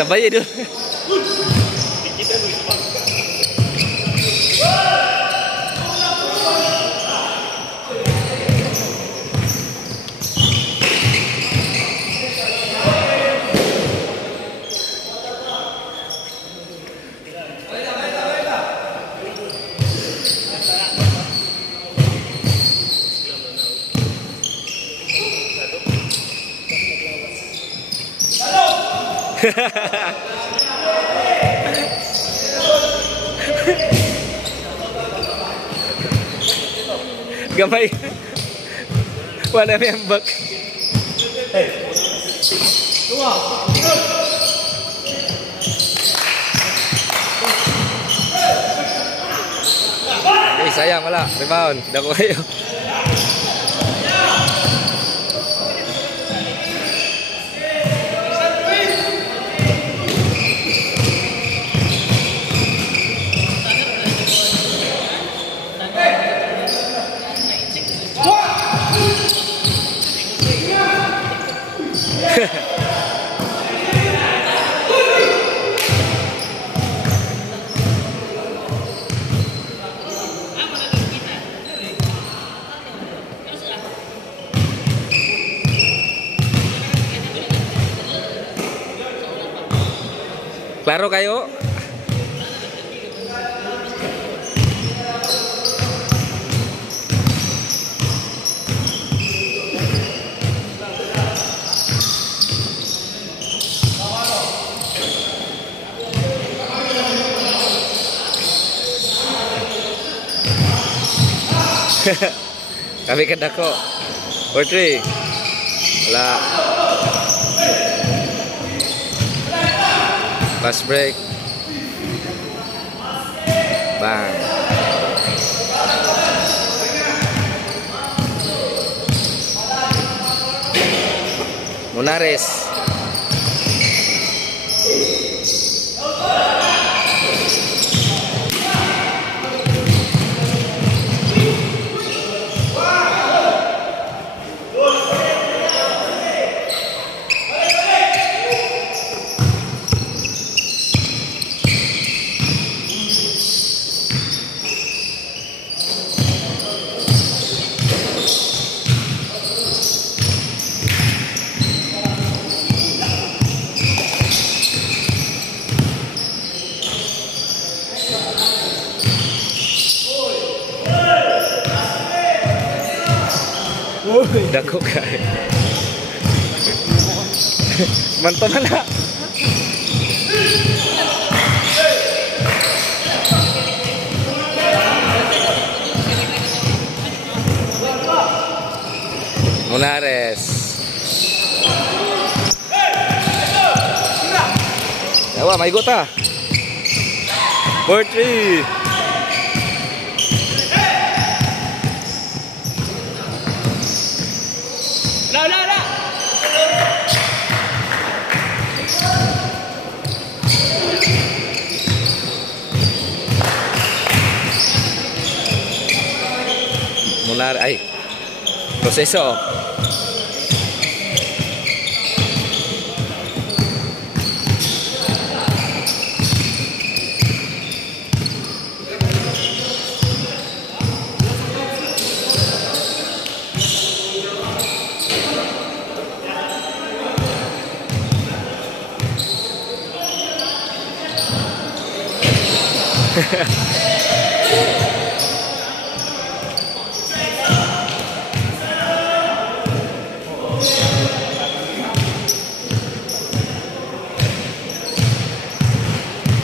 Sabay dulu. Gamay. Wala membak. Sayang wala, rebound. Dako kayo. Klaro kayo? Kami kedako. 4-3. Wala. Fast break. Bang. Munares. Dako kay. Mantap na. Munares. Yawa, may gota. 4-3. Munar ay proseso.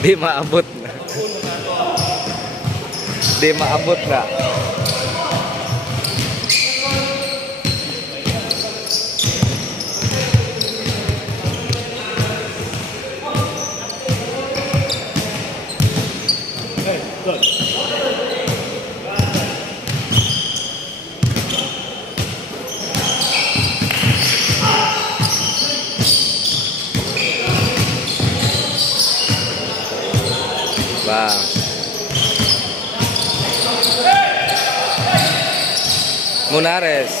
Di maabot na. Di maabot na. Wow. Munares.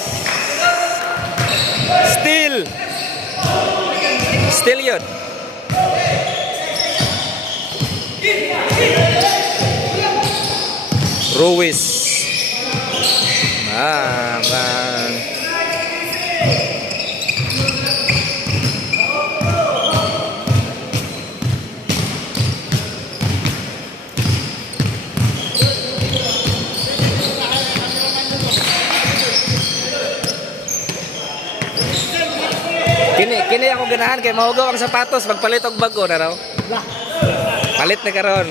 Still yun. Ruiz. Man. Kini ako ganahan kay mahugaw ang sapatos magpalit og bago na raw. Palit na karon.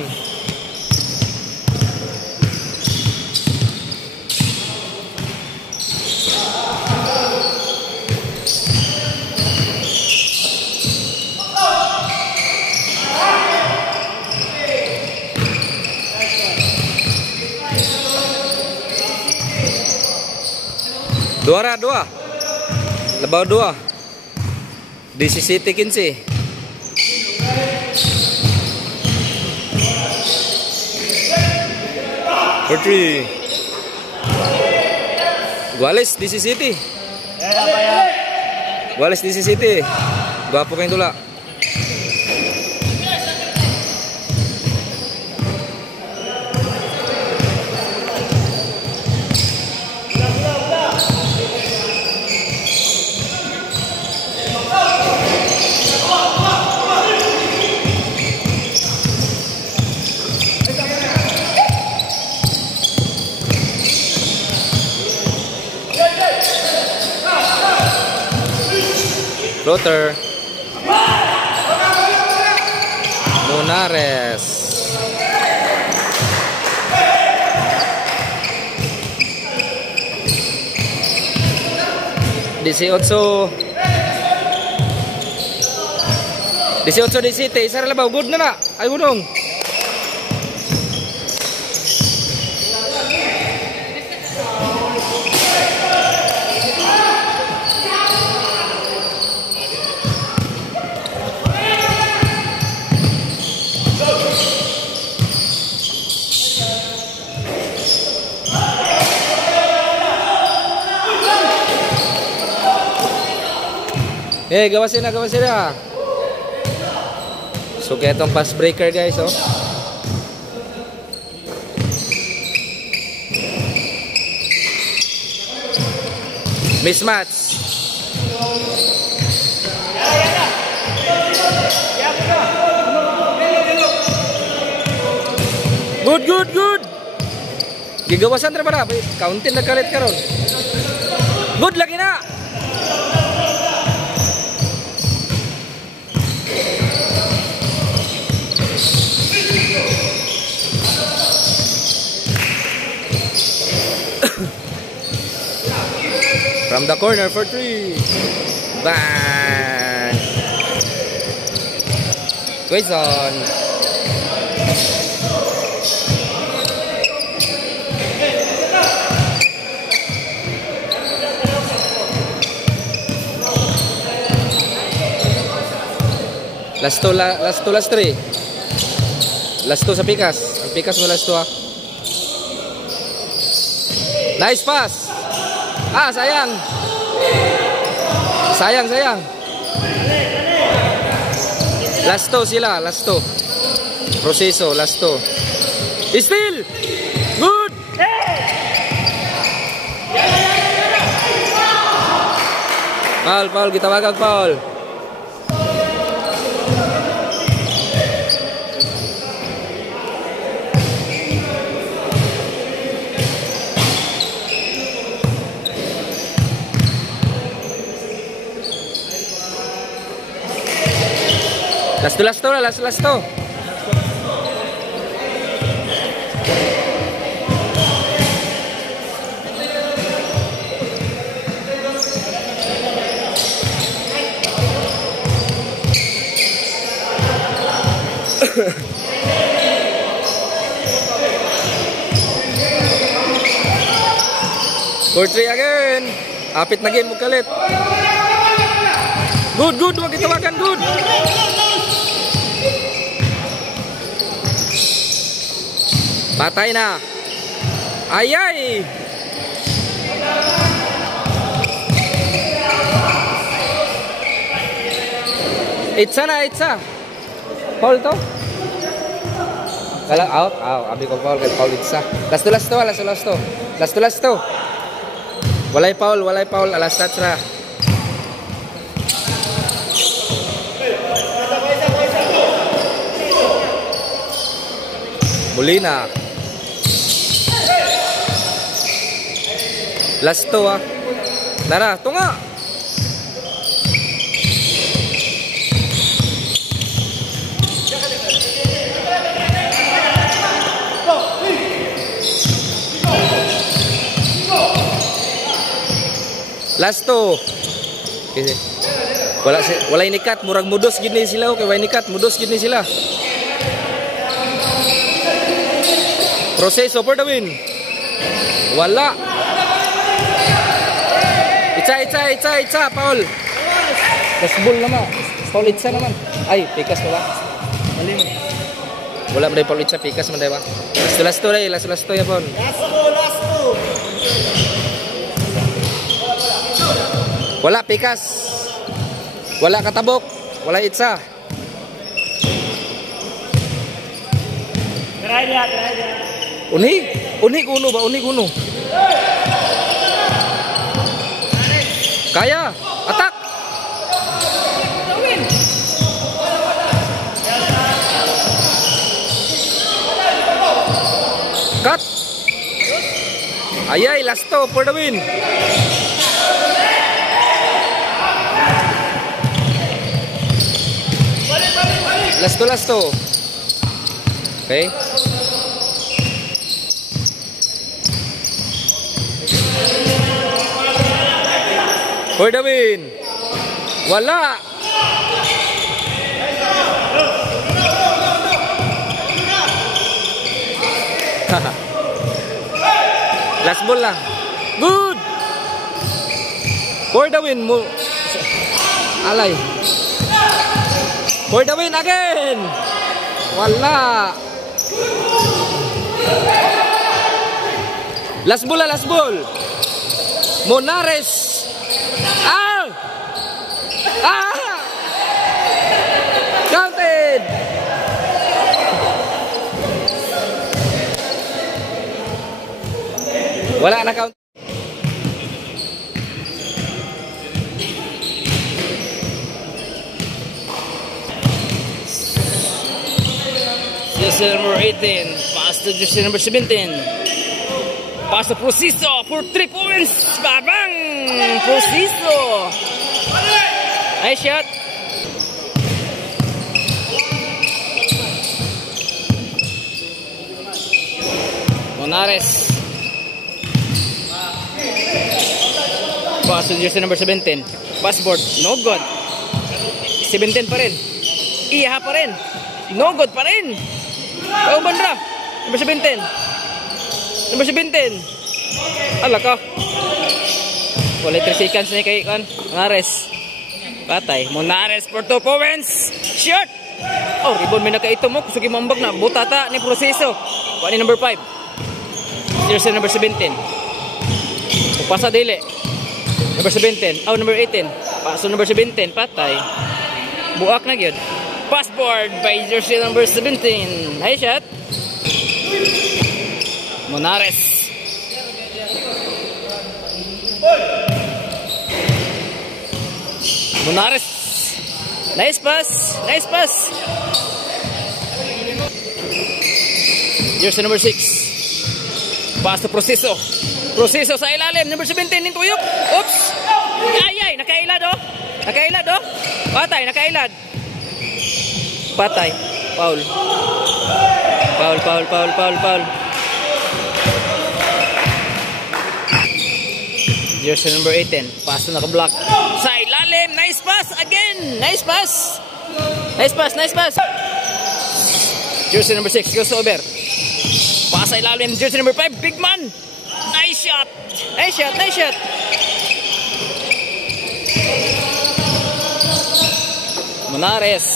Dua. Labaw 2. DCCT 15. Putri. Guales DCCT. Guales DCCT. Gwapo kayong tula. Floater. Munares. Dieciocho DCT. Isa labaw. Good na. Ay gunong. Gawasin na. So kaya itong pass breaker guys, oh. Mismatch. Good. Gigawasan tra ba? Counting na kalit karon. Good lagi na. From the corner for 3. Bang! Quezon. Last 3. Last 2 sa Pikas. Ang Pikas mo last 2 ah. Nice pass. Sayang. Last 2 sila, last 2. Proseso, last 2. Steal. Good. Foul, kita wag foul. Last 2. Court 3 again. Apit na game mo kalit. Good. Huwag itawagan. Good. Patay na. Ay. Itsa. Foul to. Kala out. Abi ko foul kay foul isa. Last to. Walay foul, alas tatra. Molina. Last to Nara, tunga. Last to. Wala inikat, murag mudos gini sila kay wala inikat, mudos gini sila. Proseso for the win. Wala. Itza, Paul. Gasbol naman. Paul Itza naman. Ay, pikas wala. Wala man Paul Itza, pikas man ba? Last to yapon. Last to. Wala pikas. Wala katabok. Wala Itza. Try dia. Uni kuno. Kaya, atak. Cut. Ayay, last to for the win. Last to. Okay. For the win. Wala. Last ball lang. Good. For the win. Alay. For the win again. Wala. Last ball. Monares. Counted. Wala na count. Jersey number 18, pass to jersey number 17. Pass to Prociso for 3 points. Babang! Prociso. Nice shot. Monares. Pass to jersey number 17. Passboard. No good. 17 pa rin. Iha pa rin. No good pa rin. Oh, bandra. Number 17. Number 17. Ala ka. Wala 3 seconds na kay Monares. Patay. Monares for 2 points. Shot. Oh, rebound may nakaito mo. Kusugi mambag na. Butata ni Prociso. Kuha ni number 5. Jersey number 17. Pasa dili. Number 17. Oh, number 18. Paso number 17. Patay. Buak na gyud. Passboard by jersey number 17. Nice shot. Monares. Monares. Nice pass. Nice pass. Jersey number 6. Pass to Prociso. Prociso sa ilalim. Number 17. Nintuyok. Oops. Ay. Nakailad oh. Nakailad oh. Patay. Nakailad. Patay. Foul. Foul. Jersey number 18. Pass na naka-block. Sa ilalim. Nice pass again. Nice pass. Jersey number 6. Goes over. Pass sa ilalim. Jersey number 5. Big man. Nice shot. Monares.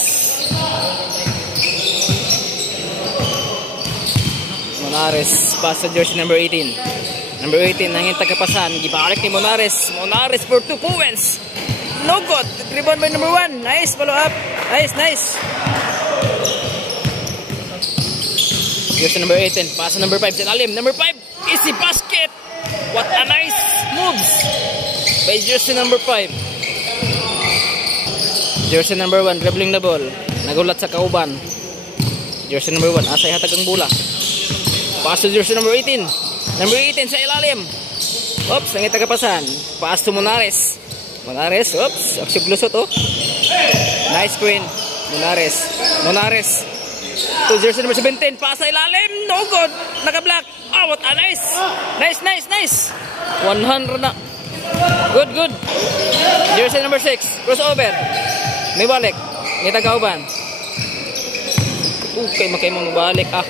Pass sa jersey number 18. Number 18 nanging tagapasan. Gibalik ni Monares. Monares for 2 points. No good. Rebound by number 1. Nice follow up. Nice. Jersey number 18. Pass number 5 sa ilalim. Number 5. Easy basket. What a nice moves by jersey number 5. Jersey number 1 dribbling the ball. Nagulat sa kauban. Jersey number 1 asay hatag ang bola. Pass to jersey number 18. Number 18 sa ilalim. Oops, nangita kapasan. Pass to Monares. Monares, oops, aksyon lusot oh. Nice screen. Monares. To jersey number 17. Pass sa ilalim. No good. Naka-block. Oh, what a nice. Nice. 100 na. Good. Jersey number 6. Crossover. May balik. May tagauban. Okay, makay mong balik ah.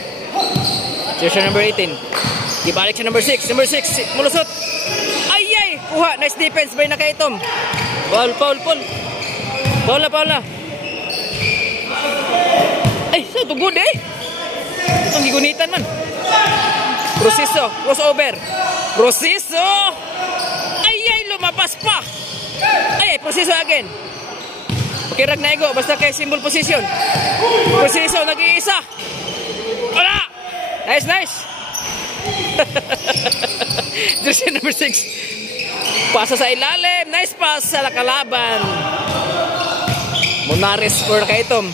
Jersey number 18. Ibalik sa number 6. Number 6. Mulusot. Ay. Kuha. Nice defense by Nakaitom. Foul. Foul na. Ay, so tugod eh. Itong gigunitan man. Proseso. Crossover. Proseso. Ay, lumabas pa. Ay, proseso again. Pakirag na ego. Basta kay symbol position. Proseso, nag-iisa. Wala. Nice. Jersey number 6. Pasa sa ilalim. Nice pass sa kalaban. Monares score kay Tom.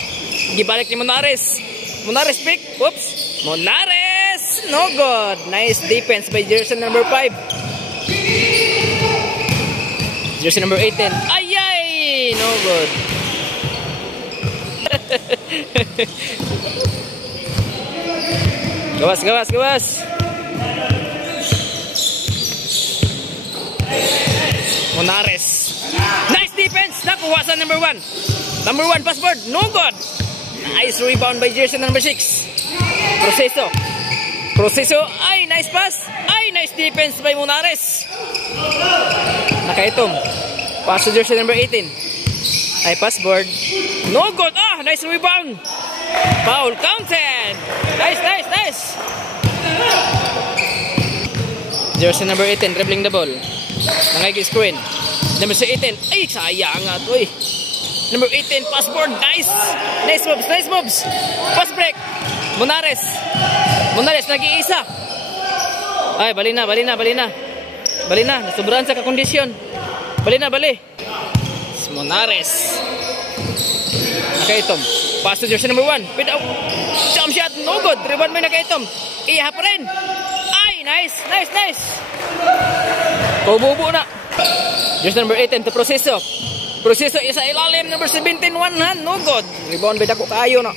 Gibalik ni Monares. Monares pick. Oops. Monares. No good. Nice defense by jersey number 5. Jersey number 18. Ay. No good. Gawas. Monares. Nice defense. Nakuha sa number 1. Number 1 password. No good. Nice rebound by jersey number 6. Proseso. Ay, nice pass. Ay, nice defense by Monares. Nakaitom. Pass to jersey number 18. Ay, passboard. No good. Ah, nice rebound. Foul counted. Nice. Jersey number 18 dribbling the ball. Nangay screen. Number 18. Ay, sayang nga to eh. Number 18 passboard. Nice moves. Pass break. Monares nag-iisa. Ay, bali na. Nasubrahan sa kakondisyon. Bali. Monares. Nakaitom. Pass to jersey number 1. Without jump shot. No good. Rebound mo Nakaitom. Iha pa rin. Ay, nice. Bubo na. Jersey number 18 to Proseso. Proseso isa ilalim. Number 17 one hand. No good. Rebound bida ko kayo na.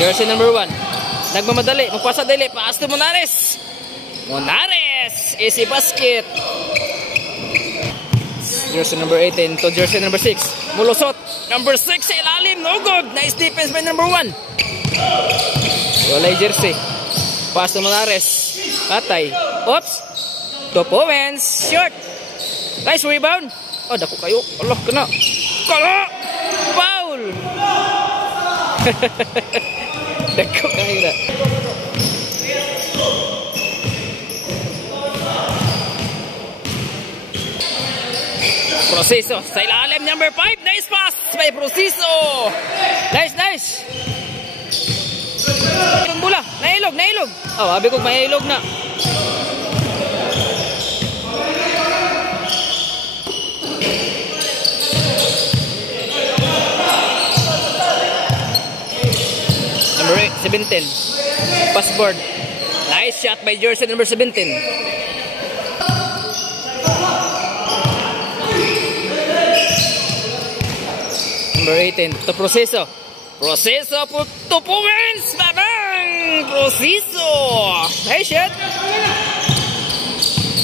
Jersey number 1. Nagmamadali. Magpasa dali. Pass to Monares. Easy basket. Jersey number 18 to jersey number 6. Mulusot. Number 6 sa ilalim. No good. Nice defense by number 1. Walay jersey. Pass to Monares. Patay. Oops. Topo wins. Short. Nice rebound. Oh, dako kayo. Allah, kena. Foul. Dako kayo na. Proseso sa ilalim number 5. Nice pass by Proseso. Nice. Yung bola. Nailog. Oh, abi ko mailog na. Number 17. Passboard. Nice shot by jersey number 17. Number 18 to Proseso. To wins. Babang! Proseso. Hey, shot.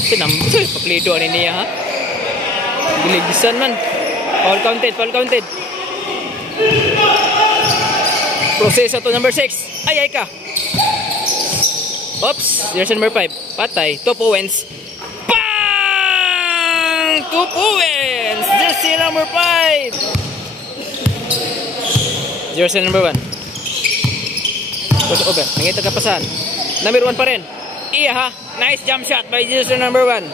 Sinambuso. Paglido ani niya ha. Giligisan man. Foul counted. Proseso to number 6. Ay ka. Oops. Jersey number 5. Patay. Topo wins. Bang! Topo wins. Jersey number 5. Jersey number 1. Crossover. Nangita kapasan. Number 1 pa rin. Iya ha. Nice jump shot by jersey number 1.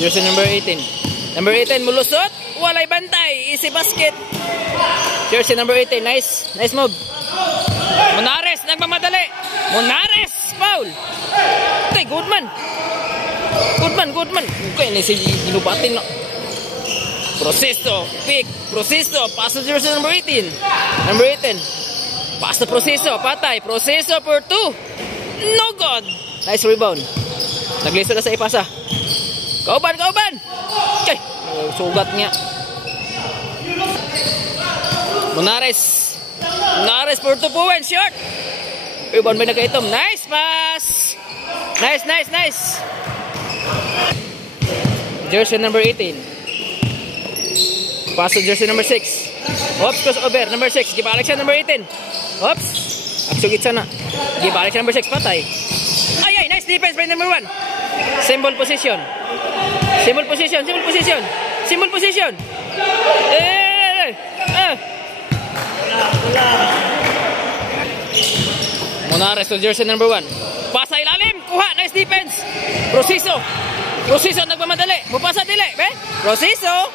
Jersey number 18. Number 18 mulusot. Walay bantay. Easy basket. Jersey number 18. Nice move. Monares, nagmamadali. Monares, foul. Okay, Goodman. Okay, ini si ginubatin na. Proceso, pick. Proceso, pass to jersey number 18. Number 18. Pass to Proceso, patay. Proceso for 2. No good. Nice rebound. Naglisa na sa ipasa. Kauban. Okay, sugat niya. Monares for 2 points, short. Rebound by nagkaitom. Nice pass. Nice. Jersey number 18. Pass to jersey number 6. Oops, crossover. Number 6. Gibalik siya number 18. Oops. Aksugit sana. Gibalik siya number 6. Patay. Ay, nice defense by number 1. Symbol position. Monares to jersey number 1. Pasa ilalim. Kuha. Nice defense. Proceso nagmamadali. Mupasa dili. Proceso.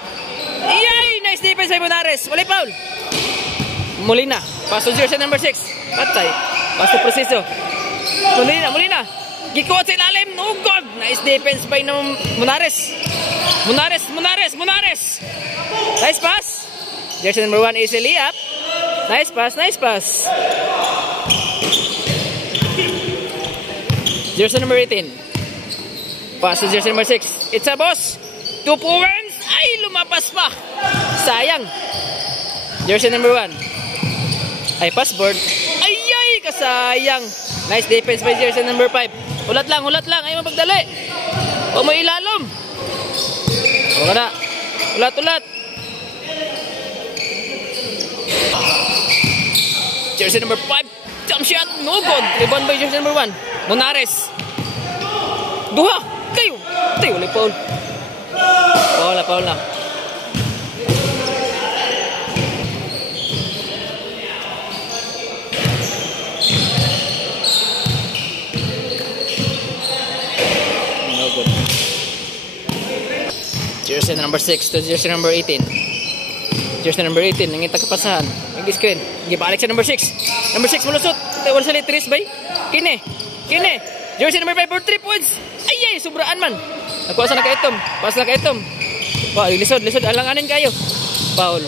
Yay! Nice defense by Monares. Wala foul. Molina. Pass to jersey number 6. Patay. Pass to Proceso. Molina. Gikuha sa ilalim. No good. Nice defense by Monares. Nice pass. Jersey number 1 easily up. Nice pass. Jersey number 18. Pass to jersey number 6. It's a boss. 2 points. Ay, lumapas pa. Sayang. Jersey number 1. Ay, passboard. Ay, kasayang. Nice defense by jersey number 5. Hulat lang. Ay, mapagdali. O may ilalom. O ka na. Ulat. Jersey number 5. Jump shot. No good. Rebound by jersey number 1. Monares. Duha. Kayo. Wala foul. Foul na. No good. Jersey number 6 to jersey number 18. Jersey number 18. Nangita kapasahan. Nag-screen. Gibalik sa number 6. Number 6 malusot. Wala sa litris bay. Kine. Jersey number 5 for 3 points. Ay, sobraan man. Nakuha sa nakaitom. Pass na nakaitom. Lisod. Alanganin kayo. Foul.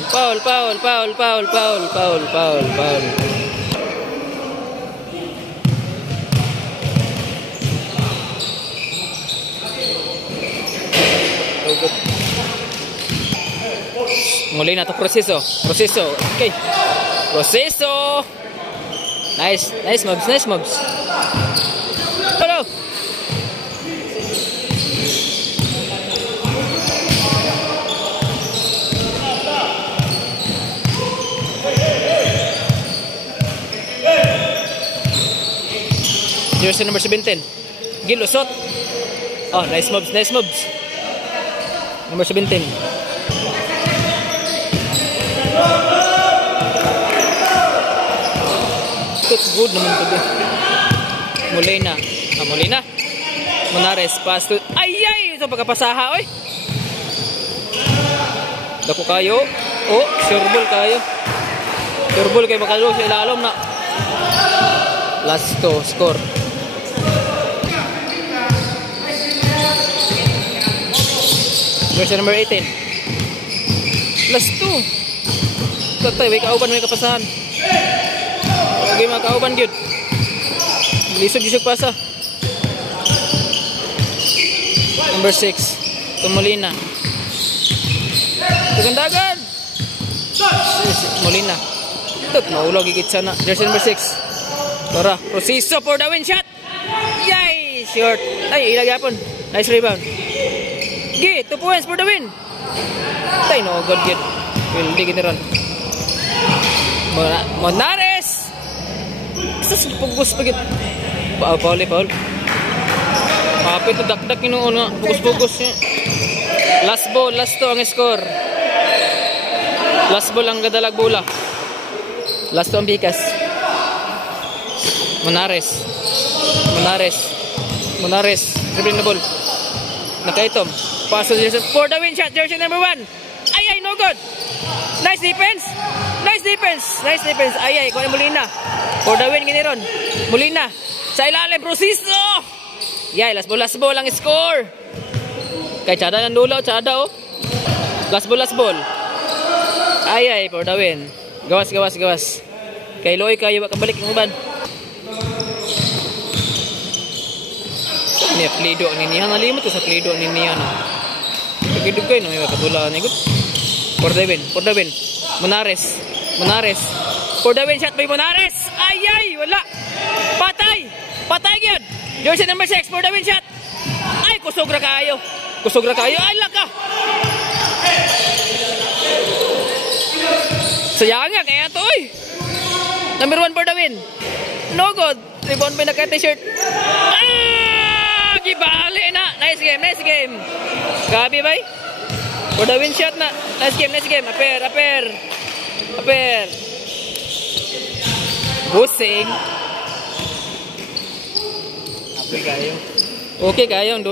Muli na to Proceso. Okay. Proceso. Nice mobs. Hello. Jersey number 17. Gilusot. Oh, nice mobs. Number 17. Good naman to. Molina. Monares pass to. Ay! Ito pagkapasaha, oy. Dako kayo. Oh, sureball kayo. Sureball kayo makalo sa ilalom na. Last to score. Jersey number 18. Last 2. Tatay, may kauban, may kapasahan. Lagi mga kauban yun. Lisog pasa. Number 6. Tumulina. Tugandagan. Molina. Ito, maulog higit sana. Jersey number 6. Tara, Proceso for the win shot. Yay! Short. Ay, ilagyapon. Nice rebound. 2 points for the win. Tay, no good yun. Hindi giniran. Monares. Isa pugos pagit. Paul. Kapit to dakdak inoon nga. Pugos. Last to ang score. Last ball ang gadalag bola. Last to ang bikas. Monares. Dribbling the ball. Nakaitom. Pass to Jersey for the win shot. Jersey number 1. Ay, no good. Nice defense. Ay, kuha Molina. For the win, giniron. Molina. Sa ilalim, Prosiso. Yay, last ball ang score. Kay Chada ng dulaw, Chada oh. Last ball. Ay, for the win. Gawas. Kay Loy kayo, kabalik ng uban. Ini plido ni niya nalimot ko sa plido ni niya na. Dugay no may katula ni gut. For the win. Monares. For the win shot by Monares. Ay, wala. Patay gyud. Jersey number 6 for the win shot. Ay, kusog ra kayo. Ay, laka. Sayang nga kaya to oy. Number 1 for the win. No good. Rebound by naka-t-shirt. Gibali na. Nice game. Gabi bay. For the win shot na. Nice game. Aper. Busing. Okay kayo.